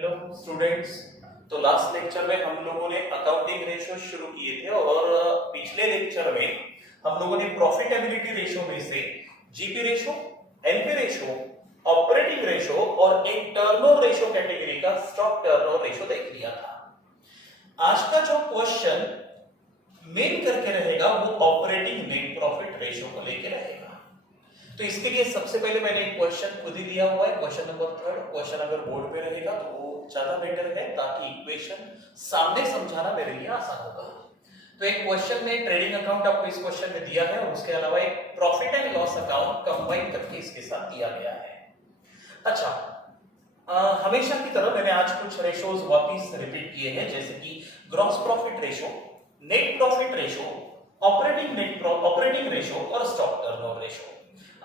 Hello students. तो last lecture में हम लोगों ने अकाउंटिंग रेशियो शुरू किए थे और पिछले लेक्चर में हम लोगों ने प्रॉफिटेबिलिटी रेशियो में से GP ratio, NP ratio, operating ratio और एक टर्नओवर रेशियो कैटेगरी का स्टॉक टर्नओवर रेशियो देख लिया था। आज का जो क्वेश्चन मेन करके रहेगा वो ऑपरेटिंग नेट प्रॉफिट रेशियो को लेके रहेगा। तो इसके लिए सबसे पहले मैंने एक क्वेश्चन खुद ही दिया हुआ है, क्वेश्चन नंबर 3। क्वेश्चन अगर बोर्ड पे रहेगा तो वो ज्यादा बेटर है ताकि इक्वेशन सामने समझाना मेरे लिए आसान होगा। तो एक क्वेश्चन में ट्रेडिंग अकाउंट आपको इस क्वेश्चन में दिया है और उसके अलावा एक profit and loss account combine करके इसके साथ दिया गया है। अच्छा, हमेशा की तरह मैंने आज कुछ रेशियोज वापस रिपीट किए हैं, जैसे कि gross profit ratio, net profit ratio, operating ratio और स्टॉक टर्नओवर रेशियो।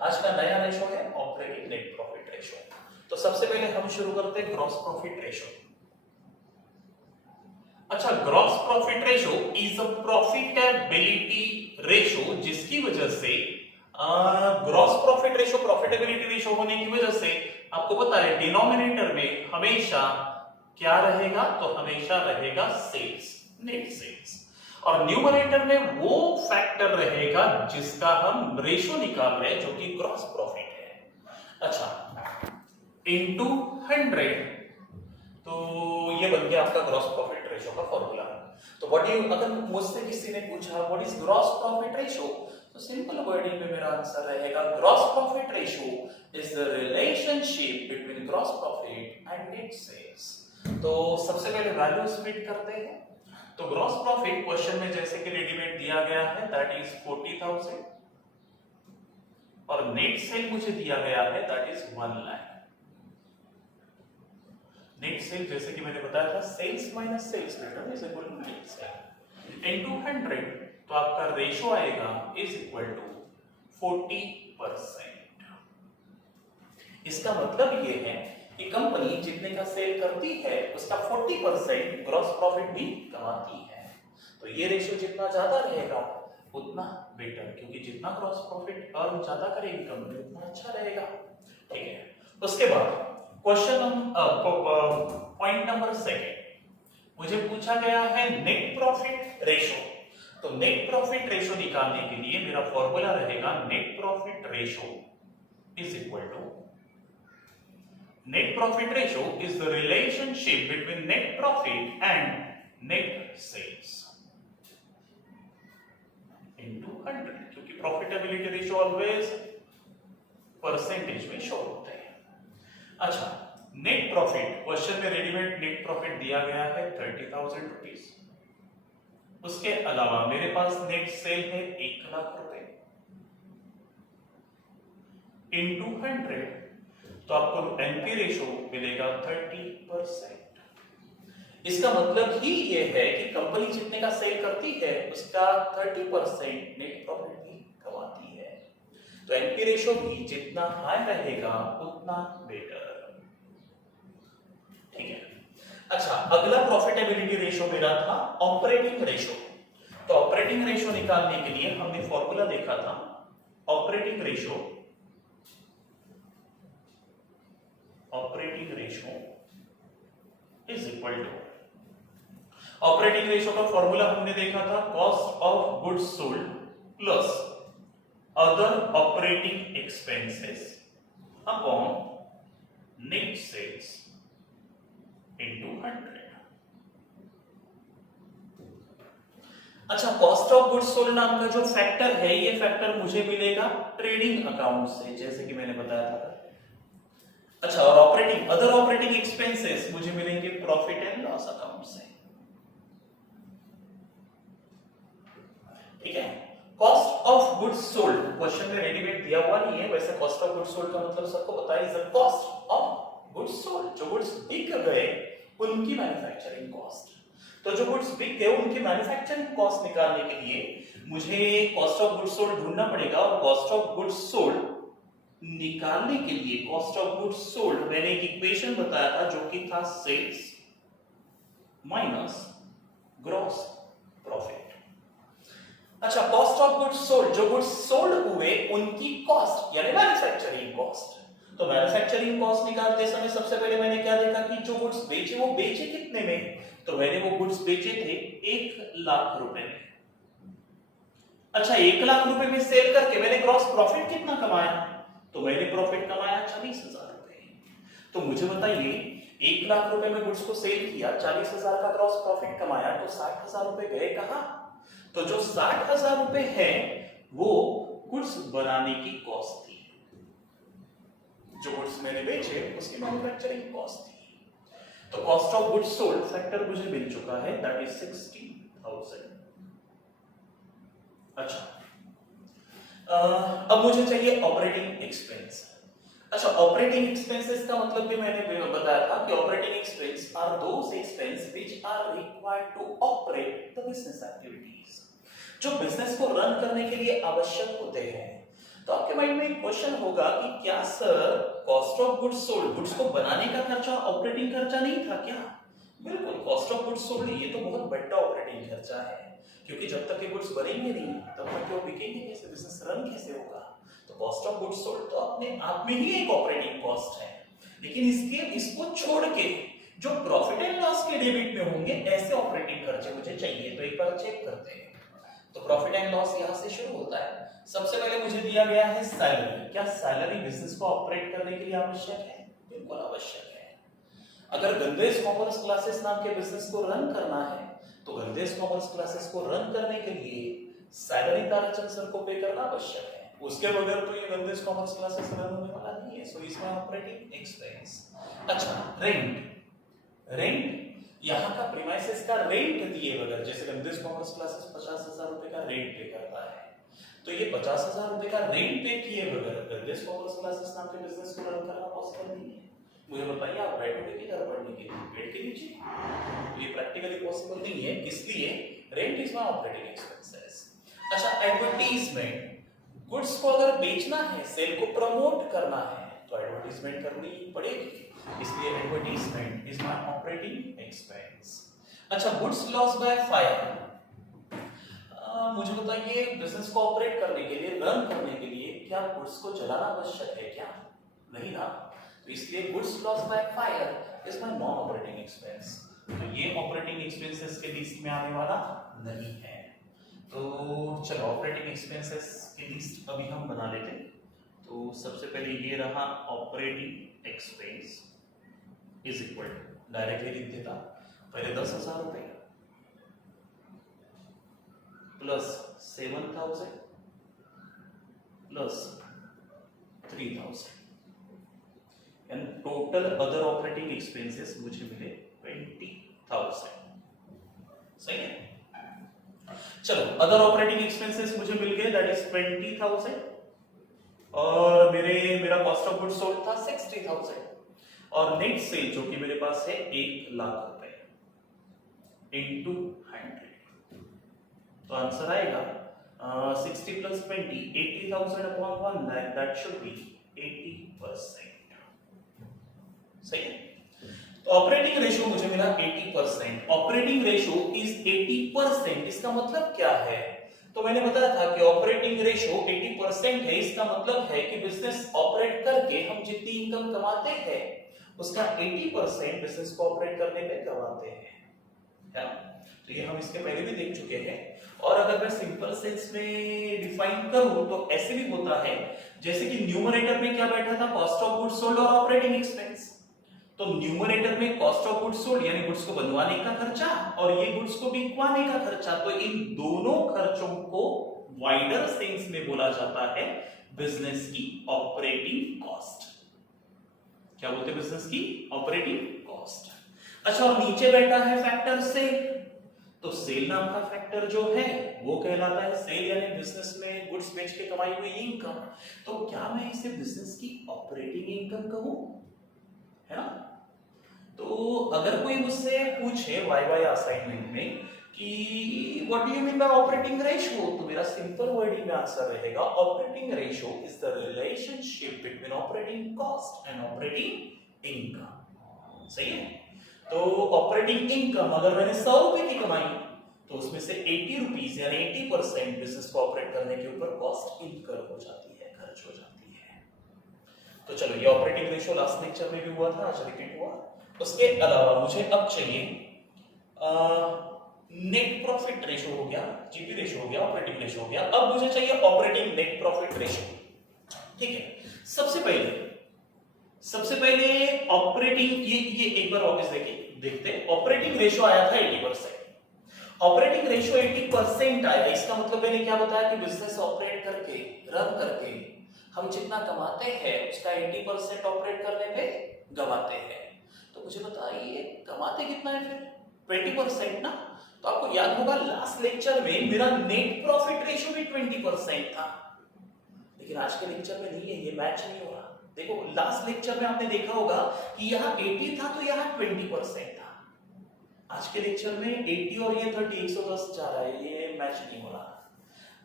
आज का नया रेशियो है ऑपरेटिंग नेट प्रॉफिट रेशियो। तो सबसे पहले हम शुरू करते हैं ग्रॉस प्रॉफिट रेशियो। अच्छा, gross profit ratio is a profitability ratio जिसकी वजह से gross profit ratio profitability ratio होने की वजह से आपको पता है डिनोमिनेटर में हमेशा क्या रहेगा, तो हमेशा रहेगा सेल्स, नेट सेल्स, और न्यूमरेटर में वो फैक्टर रहेगा जिसका हम रेशियो निकाल रहे हैं जो कि ग्रॉस प्रॉफिट है। अच्छा, इनटू 100, तो ये बन गया आपका ग्रॉस प्रॉफिट रेशियो का फॉर्मूला। तो अगर मुझसे किसी ने पूछा what is gross profit ratio, तो सिंपल वर्डिंग में मेरा आंसर रहेगा gross profit ratio is the relationship between gross profit and net sales. तो सबसे पहले वैल्यू स्प्लिट करते हैं। तो ग्रॉस प्रॉफिट क्वेश्चन में जैसे कि रेडीमेड दिया गया है दैट इज 40,000 और नेट सेल मुझे दिया गया है that is 1 lakh. Net sale जैसे कि मैंने बताया था sales minus sales return is equal to net sale into 100, तो आपका रेशियो आएगा इज इक्वल टू 40%। इसका मतलब ये है कि कंपनी जितने का सेल करती है उसका 40% ग्रॉस प्रॉफिट भी कमाती है। तो ये रेशियो जितना ज्यादा रहेगा उतना बेटर, क्योंकि जितना ग्रॉस प्रॉफिट अर्न ज्यादा करेगी कंपनी उतना अच्छा रहेगा। ठीक है, उसके बाद क्वेश्चन पॉइंट नंबर 2 मुझे पूछा गया है नेट प्रॉफिट रेशियो। तो नेट प्रॉफिट रेशियो निकालने के लिए मेरा फॉर्मूला रहेगा net profit ratio is equal to net profit ratio is the relationship between net profit and net sales into 100, क्योंकि profitability ratio always परसेंटेज में शो होता है। अच्छा, नेट प्रॉफिट क्वेश्चन में रेडीमेड नेट प्रॉफिट दिया गया है 30,000 रुपीज। उसके अलावा मेरे पास नेट सेल है 1 लाख रुपए इंटू 100, तो आपको एनपी रेशियो मिलेगा 30%। इसका मतलब ही ये है कि कंपनी जितने का सेल करती है उसका 30% नेट प्रॉफिट भी कमाती है। तो एनपी रेशियो भी जितना हाई रहेगा उतना बेटर। ठीक है। अच्छा, अगला प्रॉफिटेबिलिटी रेशियो मेरा था ऑपरेटिंग रेशियो। तो ऑपरेटिंग रेशियो निकालने के लिए हमने फॉर्मूला देखा था operating ratio is equal to, operating ratio का फॉर्मूला हमने देखा था cost of goods sold plus other operating expenses upon net sales into 100। अच्छा, कॉस्ट ऑफ गुड्स सोल्ड नाम का जो फैक्टर है ये फैक्टर मुझे मिलेगा ट्रेडिंग अकाउंट से, जैसे कि मैंने बताया था। अच्छा, और अदर ऑपरेटिंग एक्सपेंसेस मुझे मिलेंगे प्रॉफिट एंड लॉस अकाउंट से। ठीक है। Cost of goods sold question में रेडीमेड दिया हुआ नहीं है, वैसे कॉस्ट ऑफ गुड्स सोल्ड का मतलब सबको पता है, is the cost of goods sold. जो गुड्स बिक गए उनकी मैन्युफैक्चरिंग कॉस्ट। तो जो गुड्स बिक गए उनकी मैन्युफैक्चरिंग कॉस्ट निकालने के लिए मुझे कॉस्ट ऑफ गुड्स सोल्ड ढूंढना पड़ेगा, और कॉस्ट ऑफ गुड्स सोल्ड निकालने के लिए कॉस्ट ऑफ गुड्स सोल्ड मैंने एक इक्वेशन बताया था जो कि था सेल्स माइनस ग्रॉस प्रॉफिट। अच्छा, कॉस्ट ऑफ गुड्स सोल्ड, जो गुड्स सोल्ड हुए उनकी कॉस्ट यानी मैन्युफैक्चरिंग कॉस्ट, तो मैन्युफैक्चरिंग कॉस्ट निकालते समय सबसे पहले मैंने क्या देखा कि जो गुड्स बेचे वो बेचे कितने में, तो मैंने वो गुड्स बेचे थे 1,00,000 रुपए में। अच्छा 1,00,000 रुपए में सेल करके मैंने ग्रॉस प्रॉफिट कितना कमाया, तो मैंने प्रॉफिट कमाया 40,000 रुपए। तो मुझे बताइए 1,00,000 रुपए में गुड्स को सेल किया, 40,000 का ग्रॉस प्रॉफिट कमाया, तो 60,000 रुपए गए कहां, तो जो 60,000 रुपए है वो गुड्स बनाने की कॉस्ट थी, जो गुड्स मैंने बेचे उसकी मैन्युफैक्चरिंग कॉस्ट थी। तो cost of goods sold factor मुझे मिल चुका है, दैट इज 60,000। अच्छा अब मुझे चाहिए ऑपरेटिंग एक्सपेंस। अच्छा ऑपरेटिंग एक्सपेंसेस का मतलब भी मैंने बताया था कि operating expense are those expense which are required to operate the business activities, जो बिजनेस को रन करने के लिए आवश्यक होते हैं। तो आपके माइंड में एक क्वेश्चन होगा कि क्या sir cost of goods sold, goods को बनाने का खर्चा ऑपरेटिंग खर्चा नहीं था क्या? बिल्कुल, कॉस्ट ऑफ गुड्स सोल्ड ये तो बहुत बड़ा ऑपरेटिंग खर्चा है, क्योंकि जब तक ये गुड्स बनेंगे नहीं तब तक वो बिकेंगे कैसे, बिजनेस रन कैसे होगा। तो कॉस्ट ऑफ गुड्स सोल्ड तो अपने आप में ही एक ऑपरेटिंग कॉस्ट है, लेकिन इसको छोड़ के जो प्रॉफिट एंड लॉस के डेबिट में होंगे ऐसे ऑपरेटिंग खर्चे मुझे चाहिए। तो एक बार चेक करते हैं। तो प्रॉफिट एंड लॉस यहां से शुरू होता है। सबसे पहले मुझे दिया गया है सैलरी। क्या सैलरी बिजनेस को ऑपरेट करने के लिए आवश्यक है? बिल्कुल आवश्यक है। अगर गंदेश कॉमर्स क्लासेस नाम के बिजनेस को रन करना है तो गंदेश कॉमर्स क्लासेस को रन करने के लिए सैलरी ताराचंद सर को पे करना आवश्यक है। उसके बगैर तो ये गंदेश कॉमर्स क्लासेस रन होने वाला नहीं है। सो इसमें ऑपरेटिंग एक्सपेंस। अच्छा रेंट यहाँ का प्रीमाइसेस का रेंट दिए बगैर, जैसे गंदेश कॉमर्स क्लासेस 50,000 रुपए का रेंट पे करता है, तो ये 50,000 रुपए का रेंट पे किए बगैर गंदेश कॉमर्स क्लासेस नाम के बिजनेस को रन करना पॉसिबल नहीं है। मुझे बताइए आप बैठोगे किधर पढ़ने के लिए? बेड के नीचे? ये प्रैक्टिकली पॉसिबल नहीं है, इसलिए rent is my operating expenses. अच्छा एडवर्टाइजमेंट, गुड्स को अगर बेचना है, सेल को प्रमोट करना है तो एडवर्टाइजमेंट करनी पड़ेगी, इसलिए advertisement is my operating expense. अच्छा गुड्स लॉस बाय फायर, मुझे बताइए बिजनेस को ऑपरेट करने के लिए, रन करने के लिए क्या गुड्स को जलाना आवश्यक है क्या? नहीं ना, तो इसलिए goods loss by fire is my non operating expense. तो ये ऑपरेटिंग एक्सपेंसेस के लिस्ट में आने वाला नहीं है। तो चलो ऑपरेटिंग एक्सपेंसेस की लिस्ट अभी हम बना लेते हैं। तो सबसे पहले ये रहा operating expense is equal to, directly लिख देता पहले 10,000 रुपए plus 7,000 plus 3,000 and total other operating expenses मुझे मिले 20,000। सही है। चलो अदर ऑपरेटिंग एक्सपेंसेस मुझे मिल गए, दैट इज 20,000 और मेरा कॉस्ट ऑफ गुड्स सोल्ड था 60,000 और नेट सेल जो कि मेरे पास है 1,00,000 रुपए इंटू 100। तो आंसर आएगा 60 plus 20, 80,000 upon 1,00,000, that should be 80%। सही है। तो ऑपरेटिंग रेशियो मुझे मिला 80%। ऑपरेटिंग रेशियो इज 80%, इसका मतलब क्या है? तो मैंने बताया था कि ऑपरेटिंग रेशियो 80% है, इसका मतलब है कि बिजनेस ऑपरेट करके हम जितनी इनकम कमाते हैं उसका 80% बिजनेस को ऑपरेट करने में कमाते हैं, है ना? तो ये हम इसके पहले भी देख चुके हैं। और अगर मैं सिंपल सेंस में डिफाइन करूं तो ऐसे भी होता है जैसे कि न्यूमरेटर में क्या बैठा था, कॉस्ट ऑफ गुड्स सोल्ड और ऑपरेटिंग एक्सपेंस। तो न्यूमरेटर में कॉस्ट ऑफ गुड्स सोल्ड यानी गुड्स को बनवाने का खर्चा और ये गुड्स को बिकवाने का खर्चा, तो इन दोनों खर्चों को वाइडर सेंस में बोला जाता है बिजनेस की ऑपरेटिंग कॉस्ट। क्या बोलते हैं? बिजनेस की ऑपरेटिंग कॉस्ट। अच्छा और नीचे बैठा है फैक्टर सेल, तो सेल नाम का फैक्टर जो है वो कहलाता है सेल यानी बिजनेस में गुड्स बेच के कमाई हुई इनकम। तो क्या मैं इसे बिजनेस की ऑपरेटिंग इनकम कहूं, है ना? तो अगर कोई मुझसे पूछे वाई असाइनमेंट में कि what do you mean by operating ratio, तो मेरा सिंपल वर्डिंग में आंसर रहेगा operating ratio is the relationship between operating cost and operating income. सही है। तो ऑपरेटिंग इनकम अगर मैंने 100 रुपए की कमाई तो उसमें से 80 रुपीज यानी 80% बिजनेस को ऑपरेट करने के ऊपर कॉस्ट इनकर हो जाती है, खर्च हो जाती है। तो चलो ये ऑपरेटिंग रेशियो लास्ट लेक्चर में भी हुआ था, आज रिपीट हुआ। उसके अलावा मुझे अब चाहिए नेट प्रॉफिट रेशियो हो गया, जीपी रेशियो हो गया, ऑपरेटिंग रेशियो हो गया। अब मुझे चाहिए ऑपरेटिंग नेट प्रॉफिट रेशियो। ठीक है, सबसे पहले ऑपरेटिंग ये एक बार वापस देखते हैं। ऑपरेटिंग रेशियो आया था 80%। ऑपरेटिंग रेशियो 80% आया, इसका मतलब मैंने क्या बताया कि बिजनेस ऑपरेट करके, रन करके हम जितना कमाते हैं उसका 80% ऑपरेट करने पे गवाते हैं। तो मुझे बताइए कमाते कितना है फिर? 20% ना। तो आपको याद होगा लास्ट लेक्चर में मेरा नेट प्रॉफिट रेशियो भी 20% था, लेकिन आज के लेक्चर में नहीं है, ये मैच नहीं हो रहा। देखो लास्ट लेक्चर में आपने देखा होगा कि यहाँ 80 था तो यहाँ 20% था। आज के लेक्चर में 80 और ये 30, 110 जा रहा है, ये मैच नहीं हो रहा।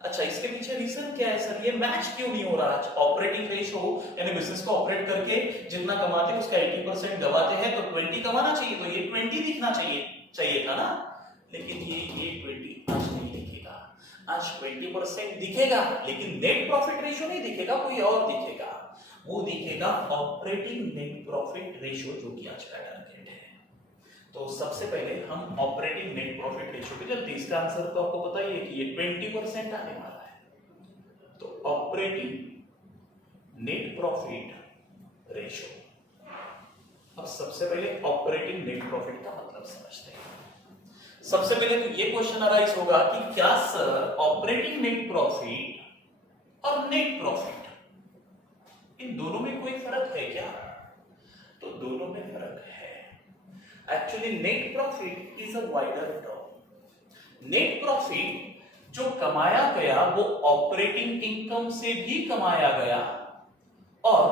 अच्छा, इसके पीछे रीजन क्या है सर? ये मैच क्यों नहीं हो रहा? ऑपरेटिंग रेशियो यानी बिजनेस को ऑपरेट करके जितना कमाते हैं उसका 80% गवाते हैं, तो 20 कमाना चाहिए, तो ये 20 दिखना चाहिए था ना। लेकिन ये 20 आज नहीं दिखेगा। आज 20% दिखेगा, लेकिन नेट प्रॉफिट रेशियो नहीं दिखेगा, कोई और दिखेगा। वो दिखेगा ऑपरेटिंग नेट प्रॉफिट रेशियो, जो कि आज का टारगेट है। तो सबसे पहले हम ऑपरेटिंग नेट प्रॉफिट रेशियो पे चलते हैं। इसका आंसर तो आपको पता ही है कि ये 20% आने वाला है। तो ऑपरेटिंग नेट प्रॉफिट रेशियो। अब सबसे पहले ऑपरेटिंग नेट प्रॉफिट का मतलब समझते हैं। सबसे पहले तो ये क्वेश्चन अराइज होगा कि क्या सर ऑपरेटिंग नेट प्रॉफिट और नेट प्रॉफिट इन दोनों में कोई फर्क है क्या? तो दोनों में फर्क है। Actually net profit is a wider term. Net profit जो कमाया गया वो ऑपरेटिंग इनकम से भी कमाया गया और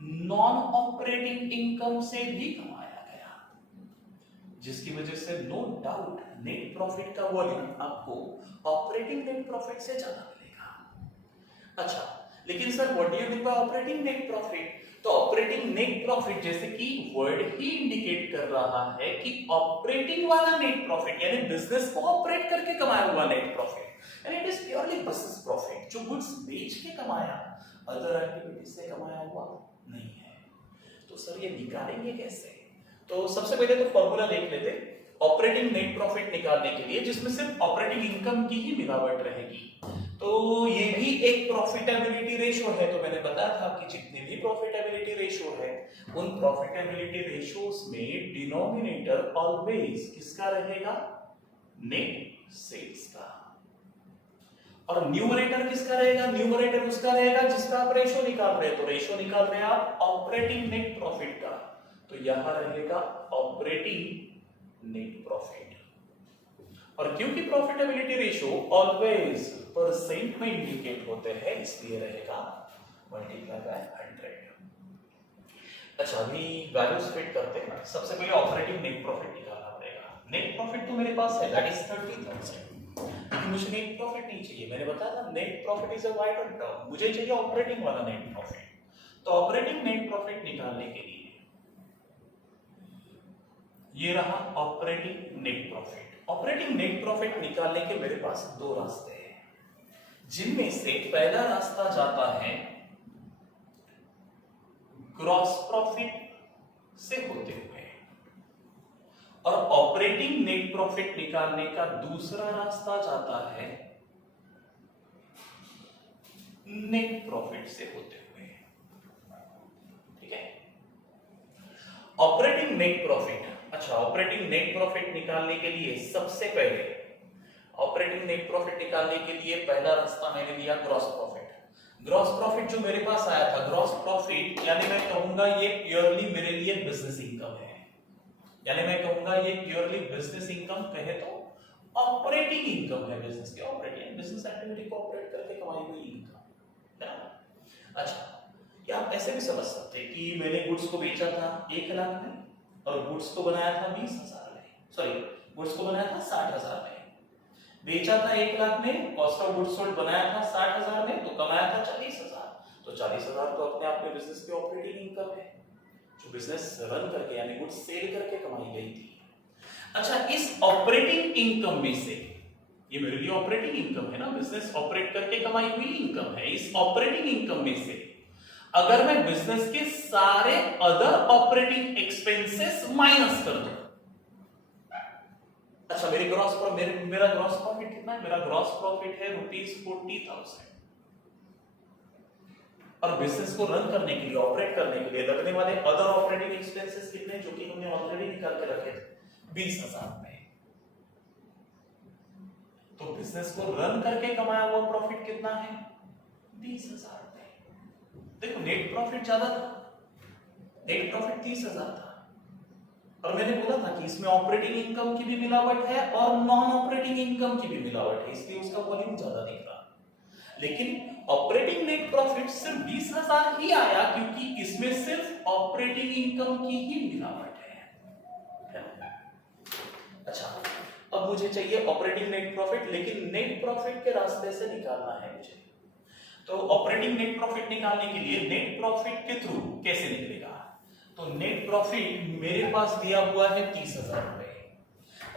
नॉन ऑपरेटिंग इनकम से भी कमाया गया, जिसकी वजह से नो डाउट नेट प्रॉफिट का वॉल्यूम आपको ऑपरेटिंग नेट प्रॉफिट से ज्यादा मिलेगा। अच्छा, लेकिन sir what do you mean by operating net profit? तो ऑपरेटिंग नेट प्रॉफिट जैसे कि वर्ड ही इंडिकेट कर रहा है कि ऑपरेटिंग वाला नेट प्रॉफिट यानी बिजनेस को ऑपरेट करके कमाया हुआ नेट प्रॉफिट, यानी it is purely business profit, जो गुड्स बेच के कमाया, अदर एक्टिविटीज से कमाया हुआ नहीं है। तो सर ये निकालेंगे कैसे? तो सबसे पहले तो फॉर्मूला देख लेते ऑपरेटिंग नेट प्रॉफिट निकालने के लिए, जिसमें सिर्फ ऑपरेटिंग इनकम की ही मिलावट रहेगी। तो ये भी एक प्रॉफिटेबिलिटी रेशियो है। तो मैंने बताया था कि जितने भी प्रॉफिटेबिलिटी रेशियो है उन प्रॉफिटेबिलिटी रेशियोज में डिनोमिनेटर ऑलवेज किसका रहेगा? नेट सेल्स का। और न्यूमरेटर किसका रहेगा? न्यूमरेटर उसका रहेगा जिसका आप रेशियो निकाल रहे हैं। तो रेशियो निकाल रहे हैं आप ऑपरेटिंग नेट प्रॉफिट का, तो यहां रहेगा ऑपरेटिंग नेट प्रॉफिट। और क्योंकि प्रॉफिटेबिलिटी रेशियो ऑलवेज परसेंट में इंडिकेट होते हैं, इसलिए रहेगा मल्टीप्लाई बाय 100। अच्छा, अभी वैल्यूज फिट करते हैं। सबसे पहले ऑपरेटिंग नेट प्रॉफिट निकालना पड़ेगा। नेट प्रॉफिट तो मेरे पास है, दैट इज 30,000, लेकिन मुझे नेट प्रॉफिट नहीं चाहिए। मैंने बताया था net profit is a wider term, मुझे चाहिए ऑपरेटिंग वाला नेट प्रॉफिट। तो ऑपरेटिंग नेट प्रॉफिट निकालने के लिए ये रहा operating net profit. Operating net profit निकालने के मेरे पास दो रास्ते हैं, जिनमें से पहला रास्ता जाता है ग्रॉस प्रॉफिट से होते हुए, और ऑपरेटिंग नेट प्रॉफिट निकालने का दूसरा रास्ता जाता है नेट प्रॉफिट से होते हुए। ठीक है, ऑपरेटिंग नेट प्रॉफिट। अच्छा, ऑपरेटिंग नेट प्रॉफिट निकालने के लिए सबसे पहले ऑपरेटिंग नेट प्रॉफिट निकालने के लिए पहला रास्ता मैंने लिया ग्रॉस प्रॉफिट। ग्रॉस प्रॉफिट जो मेरे पास आया था, ग्रॉस प्रॉफिट यानी मैं कहूंगा ये प्योरली मेरे लिए बिजनेस इनकम है, यानी मैं कहूंगा ये प्योरली बिजनेस इनकम कहे तो ऑपरेटिंग इनकम है, बिजनेस की ऑपरेटिंग, बिजनेस एक्टिविटी को ऑपरेट करके कमाई हुई इनकम है ना। अच्छा, या आप ऐसे भी समझ सकते हैं कि मैंने गुड्स को बेचा था 1 लाख में और गुड्स को बनाया था 20,000 में, सॉरी गुड्स को बनाया था 60,000 में, बेचा था 1 लाख में, कॉस्ट ऑफ गुड्स सोल्ड बनाया था 60,000 में, तो कमाया था 40,000। तो 40,000 तो अपने आप में बिजनेस की ऑपरेटिंग इनकम है, जो बिजनेस रन करके यानी गुड्स सेल करके कमाई गई थी। अच्छा, इस ऑपरेटिंग इनकम में से, ये मेरे लिए ऑपरेटिंग इनकम है ना, बिजनेस ऑपरेट करके कमाई हुई इनकम है, इस ऑपरेटिंग इनकम में से अगर मैं बिजनेस के सारे अदर ऑपरेटिंग एक्सपेंसेस माइनस कर दूं। अच्छा, मेरा ग्रॉस प्रॉफिट कितना है? मेरा ग्रॉस प्रॉफिट है ₹40,000 और बिजनेस को रन करने के लिए, ऑपरेट करने के लिए लगने वाले अदर ऑपरेटिंग एक्सपेंसेस कितने, जो कि हमने ऑलरेडी निकाल के रखे थे, 20,000 रुपए। तो बिजनेस को रन करके कमाया हुआ प्रॉफिट कितना है? 20,000 रुपए। देखो, नेट प्रॉफिट ज्यादा था, नेट प्रॉफिट 30,000 था, और मैंने बोला था कि इसमें ऑपरेटिंग इनकम की भी मिलावट है और नॉन ऑपरेटिंग इनकम की भी मिलावट है, इसलिए उसका वॉल्यूम ज्यादा दिख रहा। लेकिन ऑपरेटिंग नेट प्रॉफिट सिर्फ 20,000 ही आया, क्योंकि इसमें सिर्फ ऑपरेटिंग इनकम की ही मिलावट है। अच्छा, अब मुझे चाहिए ऑपरेटिंग नेट प्रॉफिट, लेकिन नेट प्रॉफिट के रास्ते से निकालना है मुझे। तो ऑपरेटिंग नेट प्रॉफिट निकालने के लिए नेट प्रॉफिट के थ्रू कैसे निकलेगा? तो नेट प्रॉफिट मेरे पास दिया हुआ है 30,000 रुपए,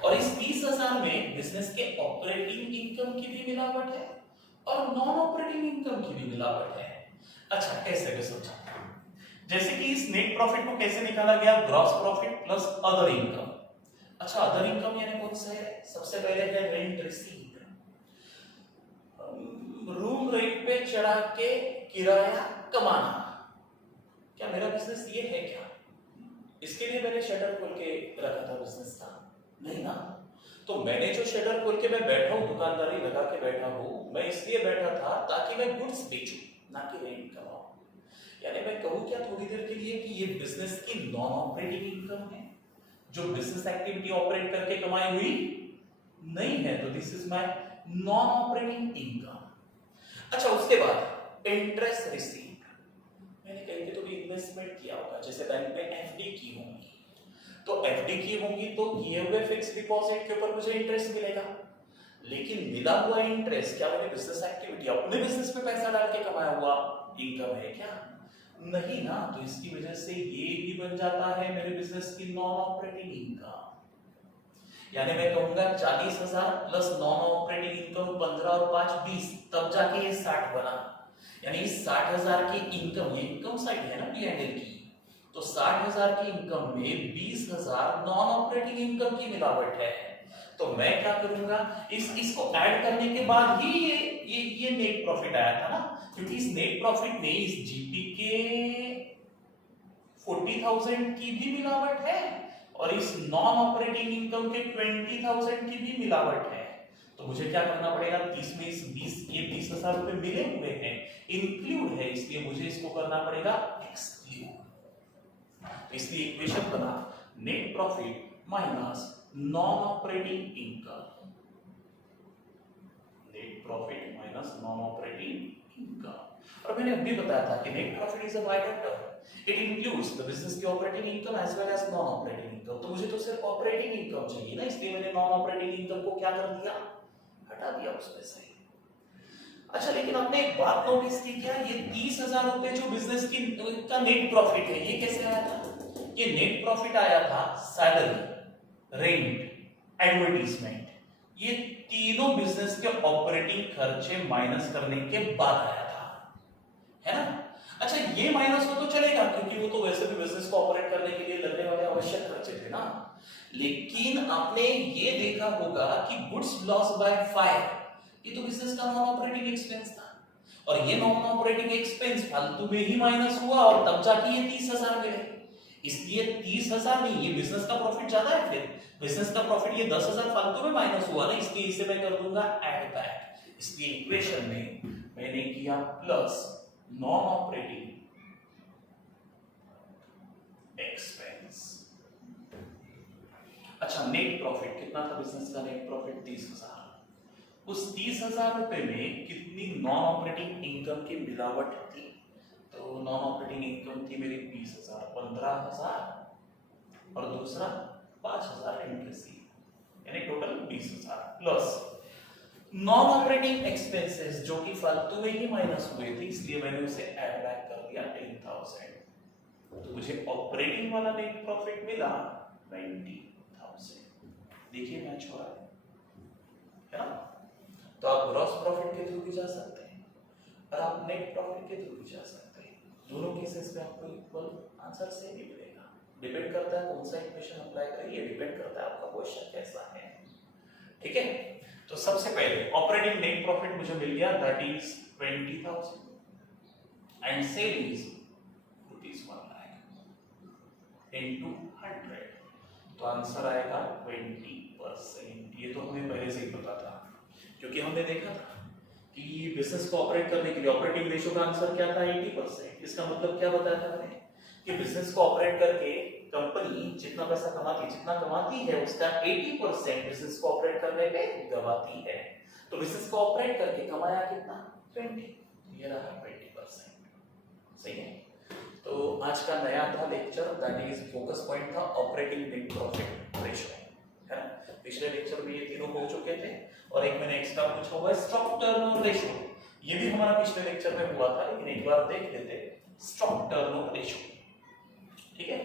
और इस 30,000 में बिजनेस के ऑपरेटिंग इनकम की भी मिलावट है और नॉन ऑपरेटिंग इनकम की भी मिलावट है। अच्छा, कैसे सोचा? जैसे कि इस नेट प्रॉफिट को कैसे निकाला गया? Gross profit plus other income. अच्छा, अदर इनकम यानी कौन सा है? सबसे पहले है रेंट रिसीव्ड, रूम रेंट पे चढ़ा के किराया कमाना। क्या मेरा बिजनेस ये है क्या? इसके लिए मैंने शटर खोल के रखा था बिजनेस का? नहीं ना। तो मैंने जो शटर खोल के मैं बैठा हूं, दुकानदारी लगा के बैठा हूं, मैं इसलिए बैठा था ताकि मैं गुड्स बेचूं, ना कि रेंट कमाऊं। यानी मैं कहूं क्या थोड़ी देर के लिए कि ये बिजनेस की नॉन ऑपरेटिंग इनकम है, जो बिजनेस एक्टिविटी ऑपरेट करके कमाई हुई नहीं है, तो this is my non operating income. अच्छा, उसके बाद इंटरेस्ट रिसीव्ड, मैंने कहीं पे तो भी इन्वेस्टमेंट किया होगा, जैसे बैंक में एफडी की होंगी, तो एफडी की होंगी तो किए हुए फिक्स डिपॉजिट के ऊपर मुझे इंटरेस्ट मिलेगा। लेकिन मिला हुआ इंटरेस्ट क्या मैंने बिजनेस एक्टिविटी, अपने बिजनेस में पैसा डाल के कमाया हुआ इनकम है क्या? नहीं ना। तो इसकी वजह से ये भी बन जाता है मेरे बिजनेस की नॉन ऑपरेटिंग इनकम। यानी मैं कहूंगा 40,000 प्लस नॉन ऑपरेटिंग इनकम 15 और 5 20, तब जाके ये 60 बना। यानी इस 60,000 की इनकम, ये इनकम साइड है ना P&L की, तो 60,000 की इनकम में 20,000 नॉन ऑपरेटिंग इनकम की मिलावट है। तो मैं क्या करूंगा, इसको ऐड करने के बाद ही ये नेट प्रॉफिट आया था ना, क्योंकि इस नेट प्रॉफिट में इस जीपी के 40,000 की भी मिलावट है और इस नॉन ऑपरेटिंग इनकम के 20,000 की भी मिलावट है। तो मुझे क्या करना पड़ेगा? 30 में इस 20,000 रुपए मिले हुए हैं, इंक्लूड है, इसलिए मुझे इसको करना पड़ेगा एक्सक्लूड। तो इसलिए इक्वेशन बना net profit minus non operating income, net profit minus non operating income. और मैंने अभी बताया था कि net profit is a wider term, it includes the business की operating income as well as non operating income. तो मुझे तो सिर्फ ऑपरेटिंग इनकम चाहिए ना, इसलिए मैंने नॉन ऑपरेटिंग इनकम को क्या कर दिया? हटा दिया उसमें से। अच्छा, लेकिन आपने एक बात नोटिस की क्या? ये 30,000 रुपए जो बिजनेस की का नेट प्रॉफिट है, ये कैसे आया था? ये नेट प्रॉफिट आया था सैलरी, रेंट, एडवर्टाइजमेंट, ये तीनों बिजनेस के ऑपरेटिंग खर्चे माइनस करने के बाद आया था, है ना? अच्छा, ये माइनस हो तो चलेगा, क्योंकि वो तो वैसे भी बिजनेस को ऑपरेट करने के लिए लगने वाले आवश्यक खर्चे थे ना। लेकिन आपने ये देखा होगा कि गुड्स लॉस बाय फायर, ये तो बिजनेस का नॉन ऑपरेटिंग एक्सपेंस था, और ये नॉन ऑपरेटिंग एक्सपेंस फालतू में ही माइनस हुआ और तब जाके ये 30,000 मिले। इसलिए 30,000 नहीं, ये बिजनेस का प्रॉफिट ज्यादा है, फिर बिजनेस का प्रॉफिट ये 10,000 फालतू में माइनस हुआ ना, इसलिए इसे मैं कर दूंगा ऐड बैक। इसलिए इक्वेशन में मैंने किया प्लस नॉन ऑपरेटिंग एक्सपेंस। अच्छा, नेट प्रॉफिट कितना था बिजनेस का? Net profit 30,000। उस 30,000 रुपए में कितनी नॉन ऑपरेटिंग इनकम की मिलावट थी? तो नॉन ऑपरेटिंग इनकम थी मेरी 20,000, 15,000 और दूसरा 5,000 इंटरेस्ट, यानी total 20,000 plus non operating expenses जो कि फालतू में ही माइनस हुए थे, इसलिए मैंने उसे ऐड बैक कर दिया 10,000। तो मुझे ऑपरेटिंग वाला नेट प्रॉफिट मिला 90,000। देखिए मैच हो रहा है ना? तो आप ग्रॉस प्रॉफिट के थ्रू भी जा सकते हैं और आप नेट प्रॉफिट के थ्रू भी जा सकते हैं। दोनों केसेस में आपको इक्वल आंसर सेम ही मिलेगा। डिपेंड करता है कौन सा इक्वेशन अप्लाई करें, ये डिपेंड करता है आपका क्वेश्चन कैसा है। ठीक है, तो सबसे पहले ऑपरेटिंग नेट प्रॉफिट मुझे मिल गया, that is 20,000 and sale is ₹1 lakh into 100, तो आंसर आएगा 20%। ये तो हमें पहले से ही पता था, क्योंकि हमने देखा था कि बिजनेस को ऑपरेट करने के लिए ऑपरेटिंग रेशियो का आंसर क्या था, 80%। इसका मतलब क्या बताया था मैंने कि बिजनेस को ऑपरेट करके कंपनी जितना पैसा कमाती है उसका 80% बिजनेस को ऑपरेट करने पे गवाती है। तो बिजनेस को ऑपरेट करके कमाया कितना, 20, ये रहा 20%। सही है। तो आज का नया था lecture, that is focus point था ऑपरेटिंग नेट प्रॉफिट रेशियो, है ना। पिछले लेक्चर में ये तीनों हो चुके थे और एक मैंने एक्स्ट्रा पूछा हुआ है स्टॉक टर्नओवर रेशियो। ये भी हमारा पिछले लेक्चर में हुआ था, लेकिन एक बार देख लेते स्टॉक टर्नओवर रेशियो। ठीक है,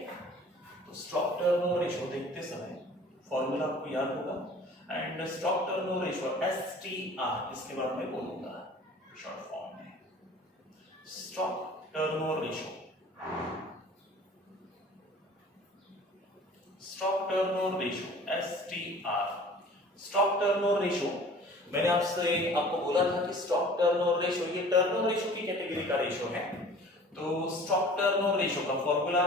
तो स्टॉक टर्नओवर रेशियो देखते समय फॉर्मूला आपको याद होगा, and stock turnover ratio STR, इसके बारे में बोलूंगा शॉर्ट फॉर्म में। Stock turnover ratio, stock turnover ratio STR। Stock turnover ratio मैंने आपको बोला था कि स्टॉक टर्नओवर रेशियो ये टर्नओवर रेशियो की कैटेगरी का रेशियो है। तो स्टॉक टर्नओवर रेशियो का फॉर्मूला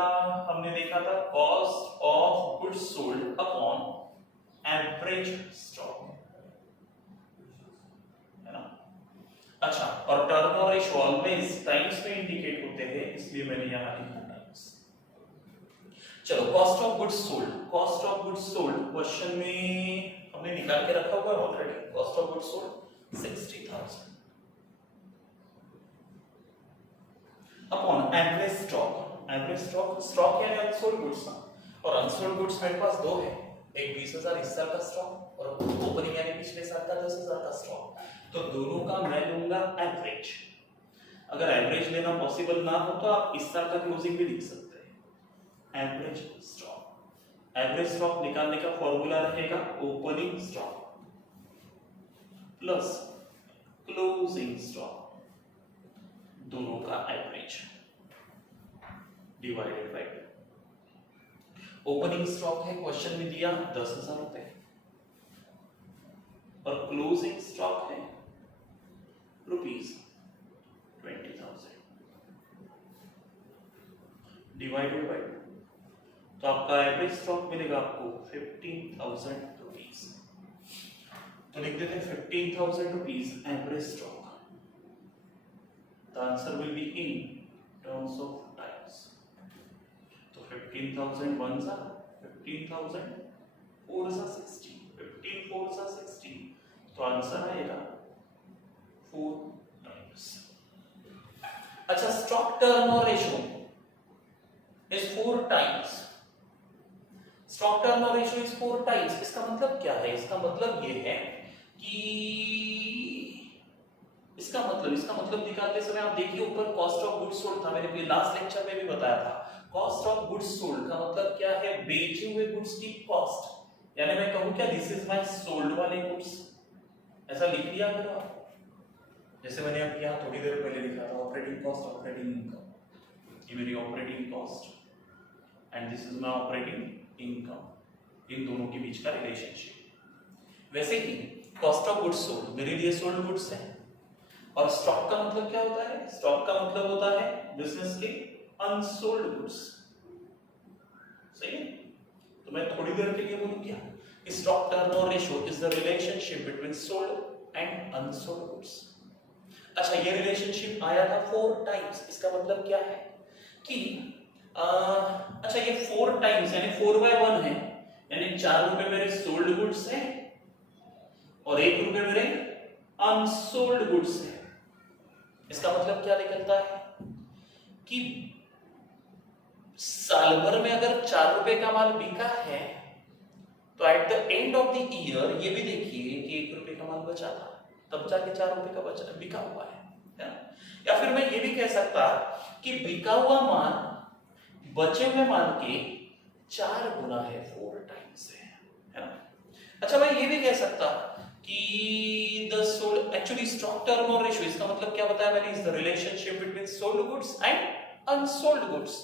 हमने देखा था, cost of goods sold upon average stock, है ना। अच्छा, और टर्नओवर रेशियो ऑलवेज टाइम्स में इंडिकेट होते हैं, इसलिए मैंने यहां लिखा टाइम्स। चलो, cost of goods sold, cost of goods sold question में हमने निकाल के रखा हुआ है already. Cost of goods sold 60,000 upon average stock. Average stock, stock यानी अनसोल्ड गुड्स ना, और अनसोल्ड गुड्स मेरे पास दो है, एक 20,000 इस साल का स्टॉक और ओपनिंग यानी पिछले साल का 10,000 का स्टॉक। तो दोनों का मैं लूंगा एवरेज। अगर एवरेज लेना पॉसिबल ना हो तो आप इस साल का क्लोजिंग भी लिख सकते हैं, एवरेज स्टॉक। एवरेज स्टॉक निकालने का फॉर्मूला रहेगा opening stock plus closing stock, दोनों का average divided by 2। Opening stock है, क्वेश्चन में दिया 10,000 रुपए, और क्लोजिंग स्टॉक है ₹20,000 डिवाइडेड बाय 2, तो आपका एवरेज स्टॉक मिलेगा आपको 15,000 रुपीज। तो लिख देते हैं 15,000 rupees average stock. The answer will be in terms of times. तो 15,000 ones are 15,000 fours are 60, 15 fours are 60, तो आंसर आएगा 4 times। अच्छा, stock turnover ratio is 4 times। Stock turnover ratio is 4 times, इसका मतलब क्या है? इसका मतलब ये है कि इसका मतलब निकालते समय आप देखिए ऊपर कॉस्ट ऑफ गुड्स सोल्ड था, मैंने लास्ट लेक्चर में भी बताया था। कॉस्ट ऑफ गुड्स सोल्ड का मतलब क्या है? बेचे हुए गुड्स की कॉस्ट, यानी मैं कहूं क्या दिस इज माय सोल्ड वाले गुड्स, ऐसा लिख लिया करो आप। जैसे मैंने अब यहां थोड़ी देर पहले लिखा था ऑपरेटिंग कॉस्ट, ऑपरेटिंग इनकम, ये मेरी operating cost and this is my operating income, इन दोनों के बीच का रिलेशनशिप। वैसे ही कॉस्ट ऑफ गुड्स सोल्ड मेरे लिए सोल्ड गुड्स है, और स्टॉक का मतलब क्या होता है? स्टॉक का मतलब होता है बिजनेस के अनसोल्ड गुड्स। सही है, तो मैं थोड़ी देर के लिए बोलूं क्या, stock turnover ratio is the relationship between sold and unsold goods. अच्छा, ये रिलेशनशिप आया था 4 टाइम्स, इसका मतलब क्या है कि अच्छा ये 4 टाइम्स यानी 4/1 है, यानी 4 रुपए मेरे सोल्ड गुड्स हैं और 1 रुपए मेरे अनसोल्ड गुड्स हैं। इसका मतलब क्या निकलता है कि साल भर में अगर 4 रुपए का माल बिका है तो at the end of the year ये भी देखिए कि 1 रुपए का माल बचा था, तब जाके 4 रुपए का बचा बिका हुआ है ना? या फिर मैं ये भी कह सकता कि बिका हुआ माल बचे हुए माल के 4 गुना है, 4 टाइम्स है ना? अच्छा, मैं ये भी कह सकता कि the sold actually stock turnover ratio, इसका मतलब क्या बताया मैंने, is the relationship between sold goods and unsold goods.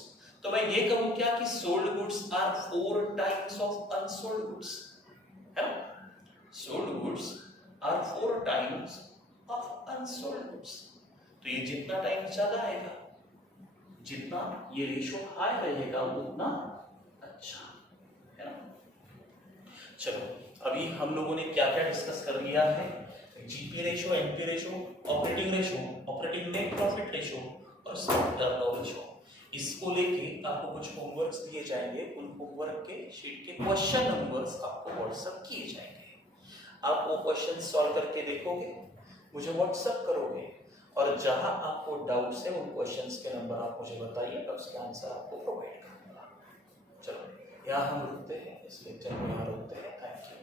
तो मैं ये कहूं क्या कि sold goods are 4 types of unsold goods, है ना? Sold goods are 4 types of unsold goods. तो ये जितना टाइम ज्यादा आएगा, जितना ये रेशो हाई रहेगा उतना अच्छा, है ना? चलो अभी हम लोगों ने क्या क्या डिस्कस कर लिया है, GP ratio, NP ratio, operating net profit ratio और टर्नओवर रेशो। इसको लेके आपको कुछ होमवर्क्स दिए जाएंगे, उन होमवर्क के शीट के क्वेश्चन नंबर्स आपको व्हाट्सएप किए जाएंगे। आप वो क्वेश्चन सॉल्व करके देखोगे, मुझे व्हाट्सएप करोगे और जहां आपको डाउट्स है उन क्वेश्चंस के नंबर आप मुझे बताइए, उसके आंसर आपको प्रोवाइड करूंगा। चलो यहाँ हम रुकते हैं, इस लेक्चर को यहाँ रुकते हैं। Thank you.